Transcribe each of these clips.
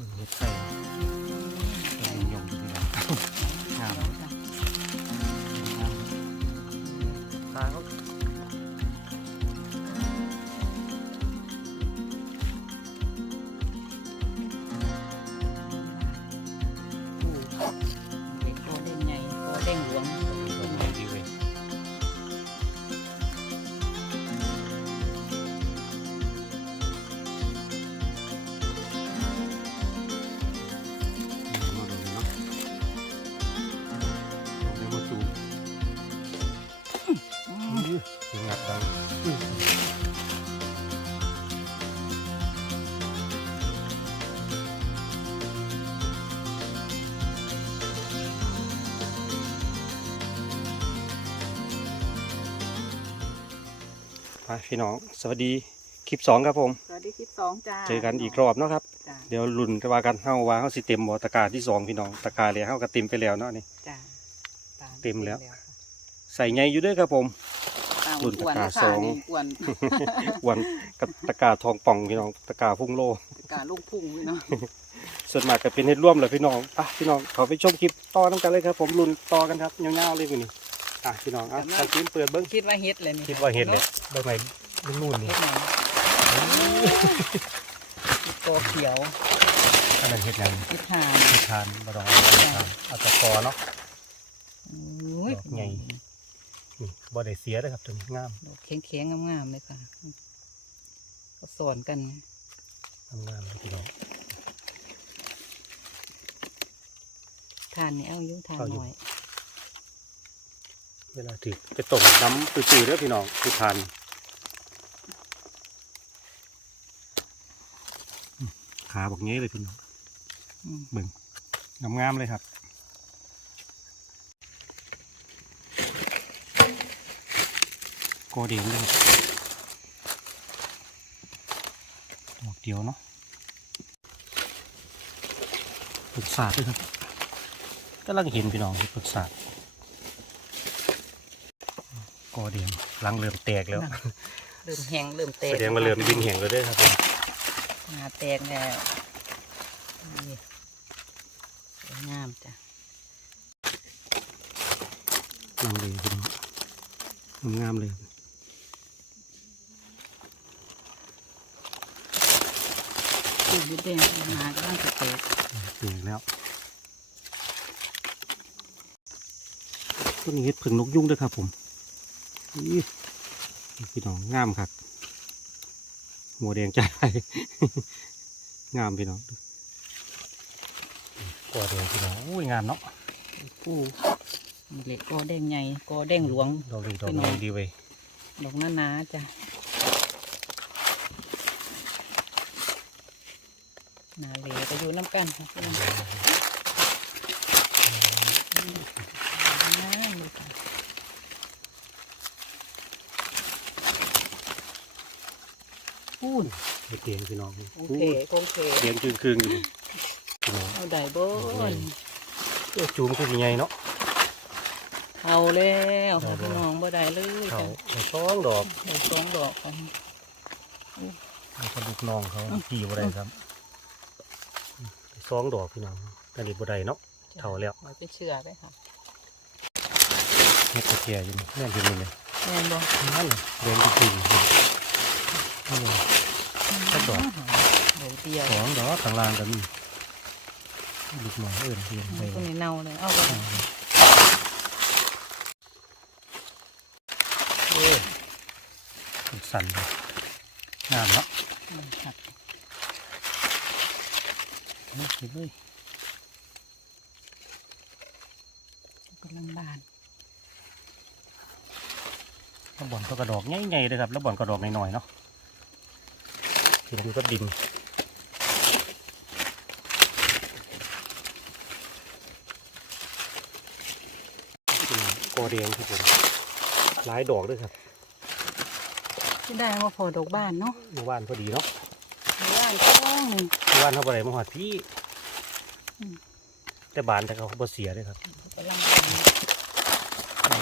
มือเฮ็ดไข่เฮ็ดยงดีนะงาม พี่น้อง สวัสดีคลิปสองครับผม สวัสดีคลิปสองจ้าเจอกันอีกรอบเนาะครับ จ้าเดี๋ยวลุ่นกันว่ากันเฮาว่าเฮาสิเต็มบ่ตะกร้าที่สองพี่น้องตะกร้าเลยเฮาก็เต็มไปแล้วเนาะนี่ จ้าตาเต็มแล้วค่ะใส่ไงอยู่เด้วยครับผม ตารุ่นอ้วนตะกร้าๆนะคะสอง นี่อ้วนวันกับตะกร้าทองป่องพี่น้องตะกร้าพุ่งโล ตะกร้าลูกพุ่งพี่เนาะส่วนมากก็เป็นเฮ็ดร่วมเลยพี่น้องอะพี่น้องขอไปชมคลิปต่อน้ำกันเลยครับ ผมลุ่นต่อกันครับยาวๆเลยมื้อนี้ อะพี่น้องอะใส่กินเปิดเบิ่งคิดว่าเฮ็ดเลยนี่คิดว่าเห็ดเลยเบิ่งไหนเบิ่งนู่นนี่เฮ็ดไหนตัวเขียวอันนั้นเฮ็ดหยังเฮ็ดห่านเฮ็ดทานบ่ต้องเอาเฮ็ดทานเอาตะกอเนาะโอ้ยดอกใหญ่นี่บ่ได้เสียเด้อครับตัวนี้งามดอกแข็งๆงามๆเลยค่ะก็สอนกันงามๆเลยพี่น้องทานนี่เอาอยุ่ทานเอาอยู่หน่อย เวลาถือไปต้มน้ำปื้อๆเด้อพี่น้องคือทานขาบอกเงี้ยเลยพี่น้องเบิ่งงามๆเลยครับโกเดียงเลยดอกเดียวเนาะปรึกษาด้วยครับกำลังเห็นพี่น้องปรึกษา โกเดียงหลังเริ่มแตกแล้วเริ่มแห้งเริ่มแตกแสดงว่าเริ่มดินแห้งแล้วเด้วยครับผมหนาแตกแล้วนี่สวยงามจ้ะงามเลยพี่น้องงามๆเลยสีนิดแดงหนาก็ต้องจะแตกเสียงแล้วต้นนี้เห็ดผึ่งนกยุงด้วยครับผมนี่ พี่น้องงามครับหัวแดงใจไปงามพี่น้องกัวแดงพี่น้องอุ้ยงามเนาะปูนี่เล็กกอแดงใหญ่กอแดงหลวงดอกดีดอกพี่น้ใหอญ่งดีเว้ยดอกหนาๆจ้ะหนาเหลก็อยู่น้ำกันค่ะพี่น้องงามเลยค่ะ พูนเห็ดเดียงพี่น้องโอเคโอเคเดียงจึงคืนอยู่พี่น้องเอาได้บ่โอ้ยเอ้ยจูมคือใหญ่เนาะเอาแล้วค่ะได้บ่พี่น้องบ่ได้เลยเขาค่ะเขาสองดอกได้สองดอกค่ะมันก็ลูกน้องเขาขี่บ่ได้ครับสองดอกพี่น้องอันนี้บ่ได้เนาะเท่าแล้วเอาไปเชื่อไปค่ะเฮ็ดตะเกียอยู่นี่แม่นอยู่นี่เลยแม่นบ่นั่นเลยแดงจริงๆนี่เลย สักดอกเดี๋ยวเดียวสองดอกข้างล่างก็มีลูกน้องเอิ้นเพียนไปตัวนี้เน่าเลยเอาไปโอ้ยสั่นเลยงามเนาะครับนี่เก็บเลยกำลังบานแล้วบ่อนก็กระดอกใหญ่ๆเลยครับ แล้วบ่อนกระดอกน้อยๆเนาะ ขึ้นอยู่กับดินกอแดงครับผมหลายดอกด้วยครับที่ได้ว่าพอดอกบานเนาะเมื่อวานพอดีเนาะบ้านต้องหนึ่งเมื่อวานเขาบ่ได้มาหอดพี่อืมแต่บานแต่เขาบ่เสียเลยครับกำลังบ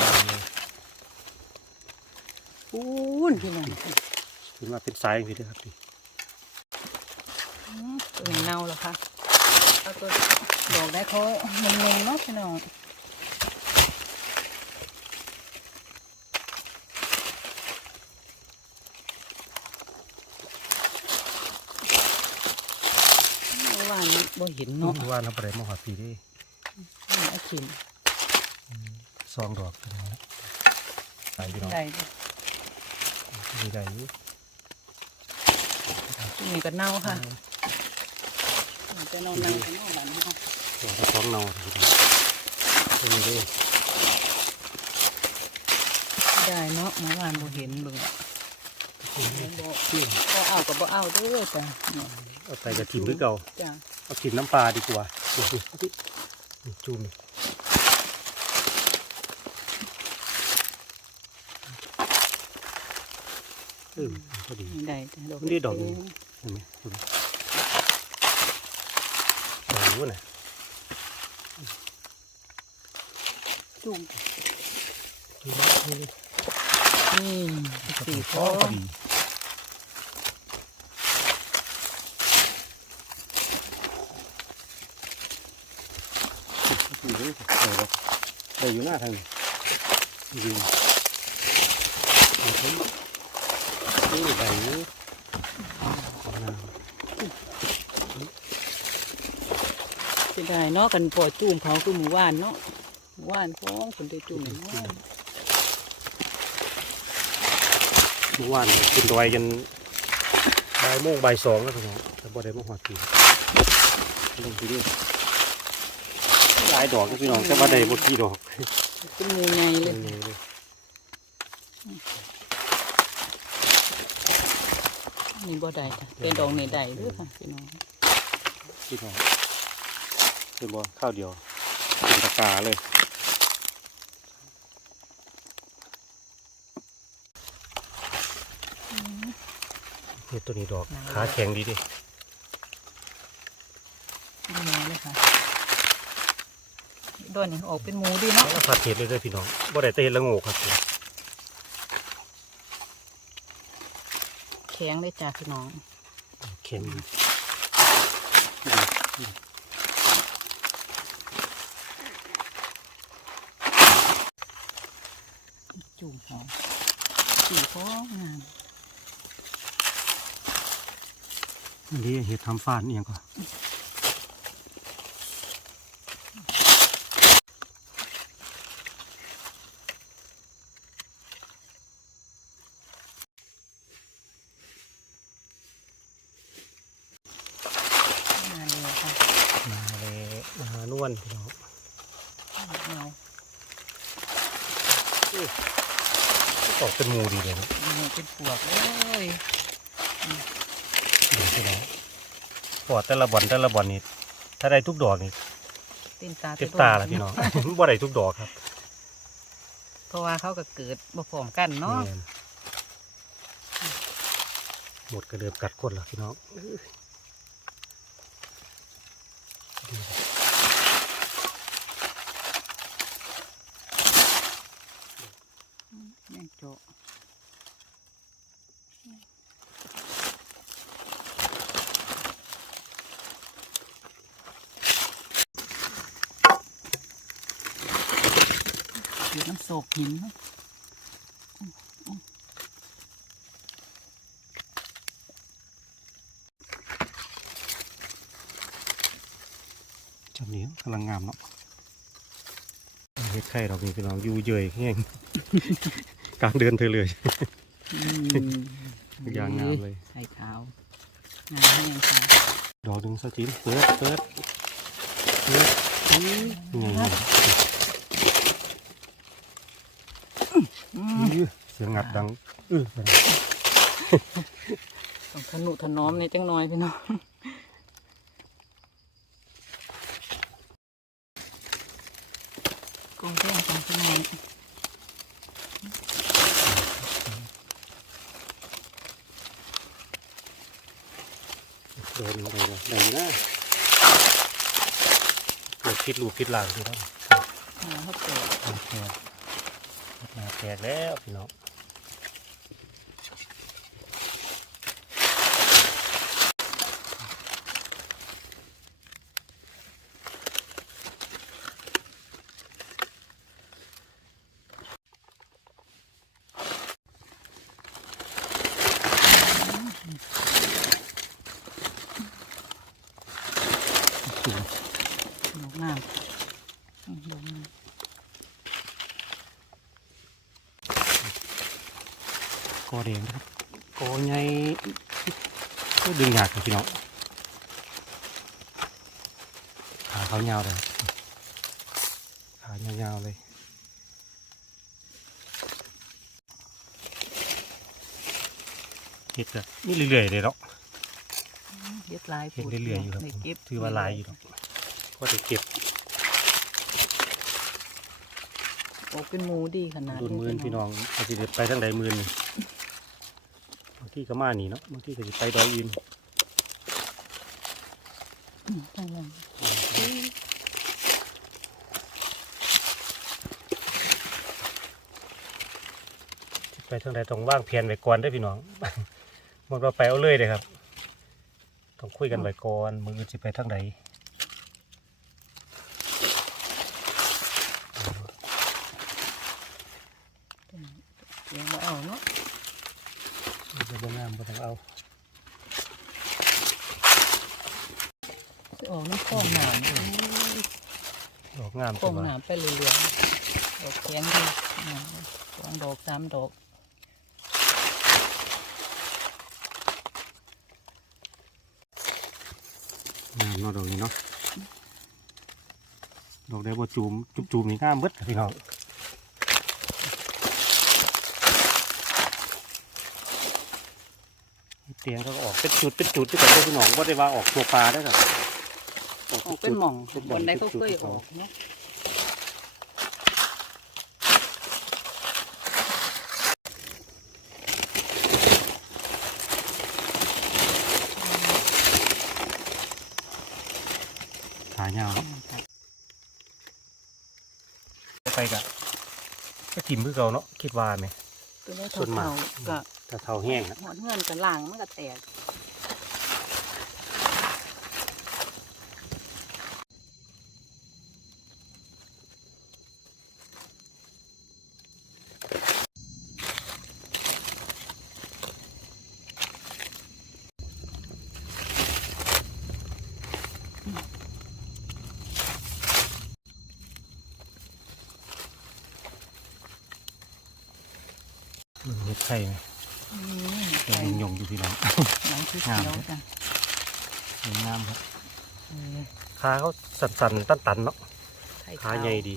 านปูนพี่น้องขึ้นมาเป็นสายอย่างนี้ด้วยครับนี่ อืมตัวนี้เน่าแล้วค่ะเอาตัวดอกได้เขาเงงๆเนาะพี่น้องเมื่อวานนี้บ่เห็นเนาะว่าน้ำปลาไหลมาหอดปีได้นี่อาขินซองดอกเป็นไงนะไปพี่น้องได้มีได้อยู่นี่ก็เน่าค่ะ จะน่าเน่าจะเน่าหวานเนาะดอกละสองเนาเป็นด้ได้เนาะเมื่อวานบ่เห็นเบิ่งอะบ่บ่เอาก็บ่เอาเด้อจ้ะเอาไปกระถิ่นหรือเก่าจ้ะเอาถิ่นน้ำปลาดีกว่าดูสินี่จุ่มเออพอดีได้ดอกนี่ดอกนึงเห็นไหม คุณดอกนู้นน่ะจุ่มนี่นี่นี่นี่สีพฟ้ออพอดีนี่เลยเอาละได้อยู่หน้าทางนี้ยืนเอาไปนี่ได้อยู่เอาหน้า สิ ได้เนาะกันปล่อยจุ่มเขาคือหมู่บ้านเนาะหมู่บ้านของคนได้จุ่มเนาะเมื่อวานกินดอยกันบ่ายโมงบ่ายสองแล้วพี่น้องแต่บ่ได้มาหอดปีลงทีเดียวหลายดอกนะพี่น้องแต่ว่าได้บ่กี่ดอกเป็นหมู่ใหญ่เลเป็ยนไงเลยนี่บ่ได้จ้ะเป็นดอกนี่ได้เด้อค่ะพี่น้องพี่น้อง เป็นบ่ข้าวเดียวเป็นตะกาเลยเห็ดตัวนี้ดอกขาแข็งดีดิดีเลยค่ะดอนนี่ออกเป็นหมูดีเนาะแล้วผัดเห็ดเลยเด้อพี่น้องบ่ได้แต่เห็ดละโงกครับผมแข็งเลยจ้ะพี่น้องแข็ง จุ่มหอมสีฟ้องงามอันนี้เห็ดทำฟานเอียงก่อน มาเลยค่ะ มาเลยมานวลพี่น้อง เงา ออกเป็นหมูดีเลยนะ เงาเป็นปวกเลย เดี๋ยวพี่น้องปอด แต่ละบอนแต่ละบอนนี่ถ้าได้ทุกดอกนี่เต็มตาเต็มตาละพี่น้อง บ่ได้ทุกดอกครับเพราะว่าเขาก็เกิดบ่พร้อมกันเนาะแม่นหมดกระเดิบกัดคนละพี่น้อง แม่งโจาะเดี๋ยวน้ำโศก หินเนาะจำนี้กำลังงามเนาะเฮ็ดไข่ดอกนี้พี่น้องอยู่เยยแห้งกลางเดือนเธอเลยอืมอย่างงามเลย ไข่ขาวงามแห้งค่ะดอกหนึ่งสติมเปิดเปิดเปิดอื้อนี่ อืม อื้อเสียงงัดดังอื้อต้องทนุถนอมในจังน้อยพี่น้องกองแก้งของพี่น้องโดนอะไรนะไหนนะเกิดพิษลูกพิษหลางพี่น้องมาเขาเปิดโอเคมาแตกแล้วพี่น้อง จูม ดอกงามอืมดอกงาม กอแดงนะครับกอใหญ่ก็ดึงยากเลยพี่น้องขาเขายาวเลยครับขายาวๆเลยเห็ดแบบนี่เรื่อยๆเลยเนาะเฮ็ดหลายเห็ดเรื่อยๆอยู่ครับได้เก็บถือว่าหลายอยู่เนาะก็จะเก็บโอ้เป็นหมูดีขนาดดุนมือนพี่น้องอาจจะไปทางใดมือนนี่บางที่ก็มานี่เนาะบางที่ก็จะไปดอยอื่นจังเลยไปทางใดต้องว่างเพียนไว้ก่อนได้พี่น้องมันเราไปเอาเลยเลยครับ ต้องคุยกันไว้ก่อนมืออื่นสิไปทางใด เดี๋ยวมาเอาเนาะ จะบ่งามบ่ต้องเอา สิออกน้ำคลองน้ำ ดอกงาม คลอง ว่า น้ำไปเรื่อยๆดอกแข็งดีอ่าสองดอกสามดอก งามเนาะดอกนี้เนาะดอกได้บ่จูมจุบจูมนี่งามเบิดพี่น้องเตียงก็ออกเป็นจุดเป็นจุดที่กันได้อพี่น้องบ่ได้ว่าออกตัวปลาได้อครับออกเป็นหม่องเป็นบนใดจุเขาเคยจุดออกเนาะ ขายาวเนาะ ไปกะ ก็กินเพื่อเก่าเนาะคิดว่าไหม ตัวนี้ส่วนมาก เท่าๆก็ถ้าเท่าแห้งนะหอดเงื่อนกับล่างมันก็แตก ไข่ไหมอืมเป็นหยงหยงๆอยู่พี่น้องหลังที่เขียวจ้ะสวยงามครับเออขาเขาสั่นๆตันๆเนาะไข่ขาขาวใหญ่ดี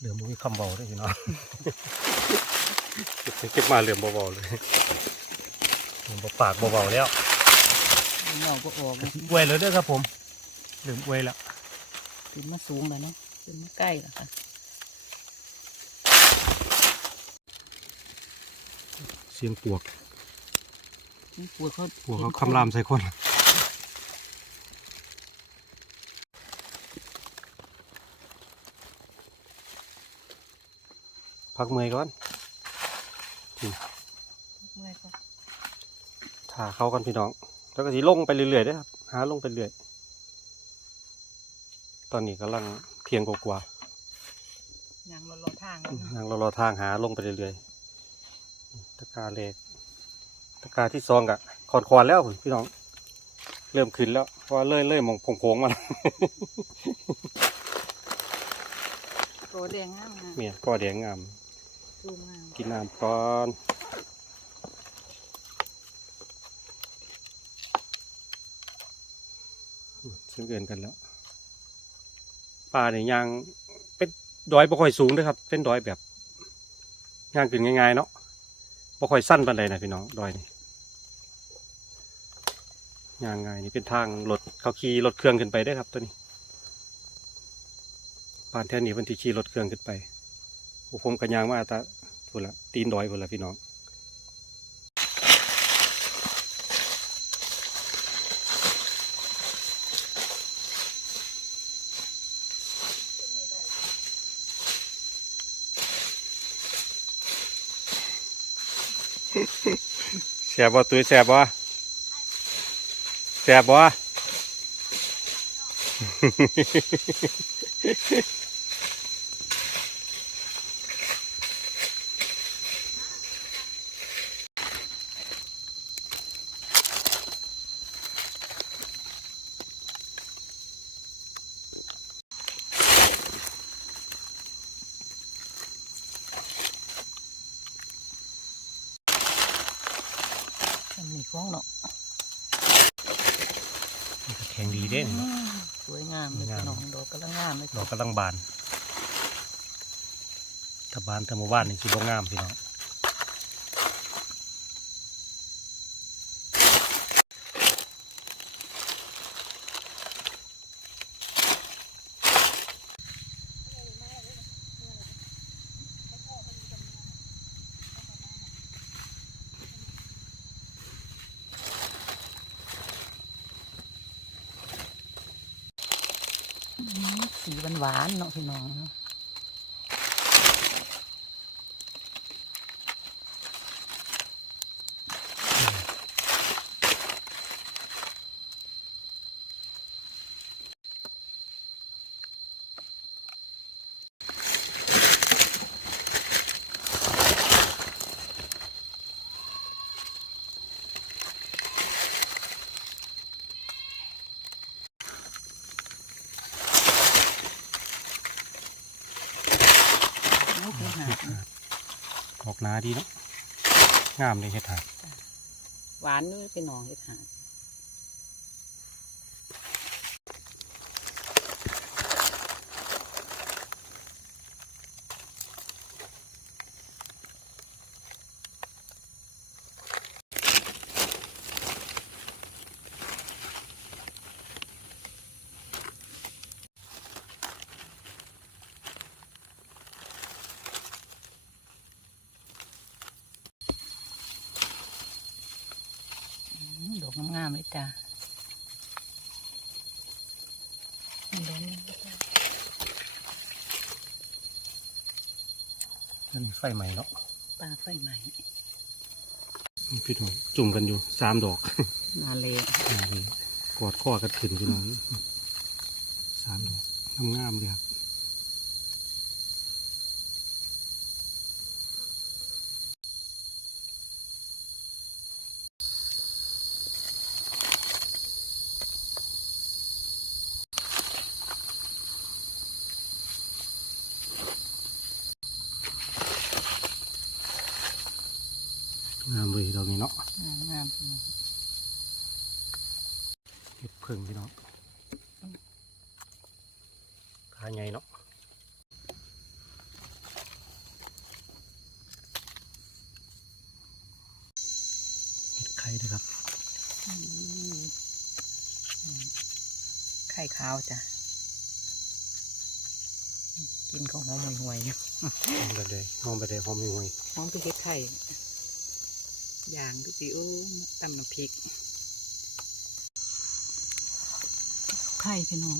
เหลือมบ่มีคำเบาด้วยพี่น้องเก็บไปเก็บมาเหลือมเบาๆเลยเหลือมบ่ปากเบาๆแล้วเหงาก็ออกนะอวยเลยเด้อครับผมเหลือมอวยแล้วขึ้นมาสูงแล้วเนาะขึ้นมาใกล้แล้วค่ะเสียงปวกนี่ปวดเขาปวกเขาคำรามใส่คน พักเมื่อยก่อนเมื่อยก็ถ่าเขากันพี่น้อง แล้วก็สิลงไปเรื่อยๆเด้อครับ หาลงไปเรื่อย ตอนนี้กำลังเที่ยงกว่ายังรอรอทางๆนั่งรอๆทางหาลงไปเรื่อยๆตะกาเล็กตะกาที่ซองกะคอนคอนๆแล้วพี่น้อง เริ่มขึ้นแล้วเพราะว่าเลื่อยเลื่อยมองโค้งๆมาแล้วตัวแดงงามนะ เมียก็แดงงาม ซูมงามกินน้ำก่อนซึ่งเกินกันแล้วป่าเนี่ยยางเป็นดอยบ่ค่อยสูงด้วยครับ เป็นดอยแบบยางขึ้นง่ายๆเนาะบ่ค่อยสั้นปานใดนะพี่น้องดอยนี่ยางง่ายนี่เป็นทางรถเขาขี่รถเครื่องขึ้นไปได้ครับตัวนี้ป่านแท่นี้มันที่ขี่รถเครื่องขึ้นไป ผมกันยางมาตาพุ่นละตีนดอยพุ่นละพี่น้องแสบบ่ตุ้ยแสบบ่แสบบ่ อันนี้ของเนาะ แข็งดีเด้นี่เนาะ สวยงามเลย งาม พี่น้องดอกกำลังงามเลย ดอ กกำลังบานถ้าบานถ้าหมู่บ้านนี่สิบ่งามพี่น้อง อืมสีหวานๆเนาะ พี่น้อง นาดีเนาะงามเลยเห็ดหาดหวานด้วยพี่น้องเห็ดหาดมดอกงามๆเลยจ้ะดอกนี้จ้ะ นั่น ไฟใหม่เนาะปลาไฟใหม่นี่พี่น้องจุ่มกันอยู่สามดอกนาเลอ่าเลยกอดข้อกันขึ้นพี่น้องสามดอกงามๆเลยครับ งามเลยดอกนี้เนาะ งามๆพี่น้อง เห็ดเพิ่ งพี่น้องขาใหญ่เนาะเห็ดไข่ด้วยครับอืมไข่ขาวจ้ะ กินก็หอมห่วยๆอยู่หอมไปเลยหอมไปเลยหอมห่วยหอมคือเห็ดไข่ย่างดูสิโอ้ตำน้ำพริก ไข่พี่น้อง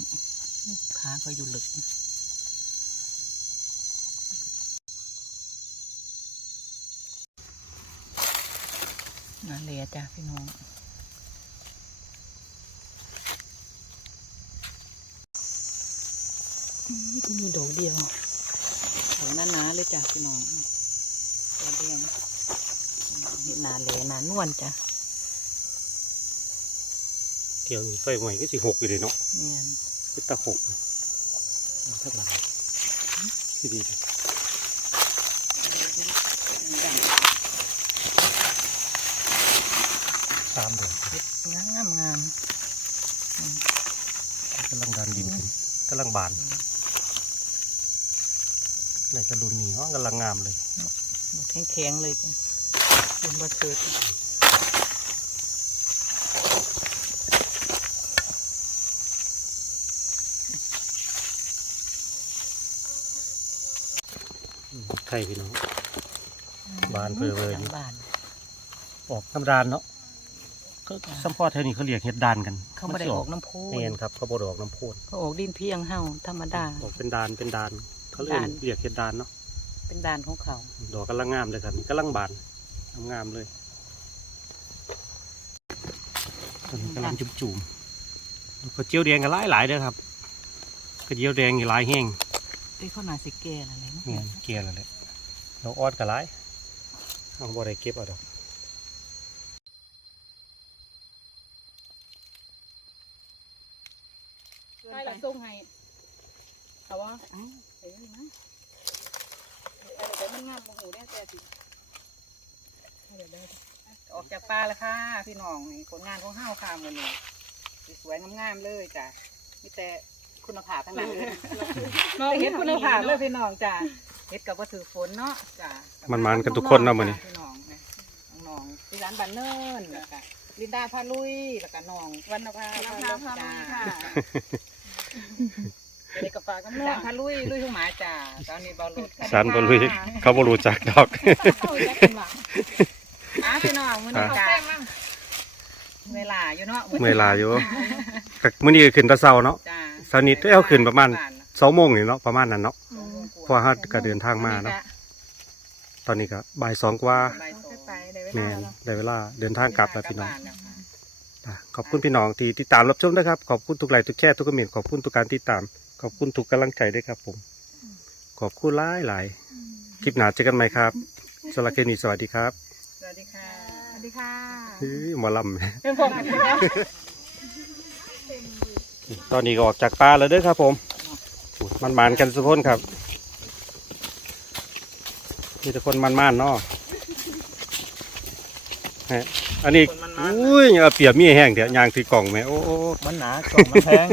ขาก็อยู่ลึกนาเลียจ้ะพี่น้องอืมก็มีดอกเดียวดอกหนาๆเลยจ้ะพี่น้องดอกแดงเห็นนาเลียนานวลจ้ะเที่ยวนี้ไฟใหม่ก็สิหกอยู่เลยเนาะเนียนคือตะหกเลยทับหลังที่ดีเลยสามดอกงามงามงามกำลังดันดินขึ้นกำลังบานไหนจะรุนนี่ห้องกำลังงามเลยดอกแข็งๆเลยจ้ะเป็นบะเกิด ไข่พี่น้อง บานเพอเลยบาน ออกน้ำดานเนาะก็สัมพอแถวนี้เขาเรียกเห็ดดานกันเขาไม่ได้ออกน้ำพุเนียนครับเขาบไดออกน้ำโพนเขาออกดินเพียงเฮาธรรมดา ออกเป็นดานเป็นดานเขาเรียกดาน เรียกเห็ดดานเนาะเป็นดานของเขาดอกกำลังงามเลยครับนี่กำลังบานงามๆเลยอตอนนี้กำลังจุ่มจุ่มๆแล้วก็เจียวแดงก็หลายหลายๆเด้อครับก็เจียวแดงนี่หลายแห้ง เอ้ยเขาหนาสิแก่อะไรเนาะเนี่ยเกลียร์แล้วแหละ เราออดก็หลายเอาบ่ได้เก็บเอาดอกใช่ละส่งให้เขาว่าเอ้ยนะเออเดี๋ยวมันงามโมโหได้แต่สิเดี๋ยวได้ออกจากป่าแล้วค่ะ พี่น้องนี่ผลงานของห้าวค่ะมันนี่สวยๆงามๆเลยจ้ะมีแต่คุณภาพทั้งนั้นเลยเห็นคุณภาพเลยพี่น้องจ้ะ เฮ็ดกับว่าถือฝนเนาะจ้ะมันมันกันทุกคนเนาะมื้อนี้ พี่น้องนะน้องๆที่ร้านบันเนินแล้วก็ลินดาพาลุยแล้วก็น้องวันนภาพาลุยจ้าเด็กกับฝากกันจ้าพาลุยลุยทุ่งหมาจ้าตอนนี้บอลลูนสันบ่รู้เขาบ่รู้จักดอกอ้าพี่น้องมื้อนี้จ้าเวลาอยู่เนาะเมื่อยลาอยู่ก็มื้อนี้ก็ขึ้นแตะเช้าเนาะจ้าเช้านี้เอ้าขึ้นประมาณ2โมงนี่เนาะประมาณนั้นเนาะ เพราะว่าเราก็เดินทางมาเนาะตอนนี้ก็บ่ายสองกว่าไปไปได้เวแม่ลานได้เวลาเดินทางกลับแล้วพี่น้องกลับบ้าแล้วค่ะอะขอบคุณพี่น้องที่ติดตามรับชมนะครับ ขอบคุณทุกไลค์ทุกแชร์ทุกคอมเมนต์ขอบคุณทุกการติดตาม ขอบคุณทุกกำลังใจด้วยครับผม ขอบคุณหลายหลายๆคลิปหน้าเจอกันใหม่ครับสำหรับเคนี้สวัสดีครับสวัสดีค่ะสวัสดีค่ะเฮ้ยหมอลเป็นพวกกันแล้วำตอนนี้ก็ออกจากป่าแล้วเด้อครับผมมันมานๆกันสุกคนครับ มีแต่คนมันๆเนาะฮะอันนี้อุ้ยเอาเปรียบมีแห้งเดี๋ยวยางตีกล่องไหมโอ้โอ้มันหนากล่องมันแพง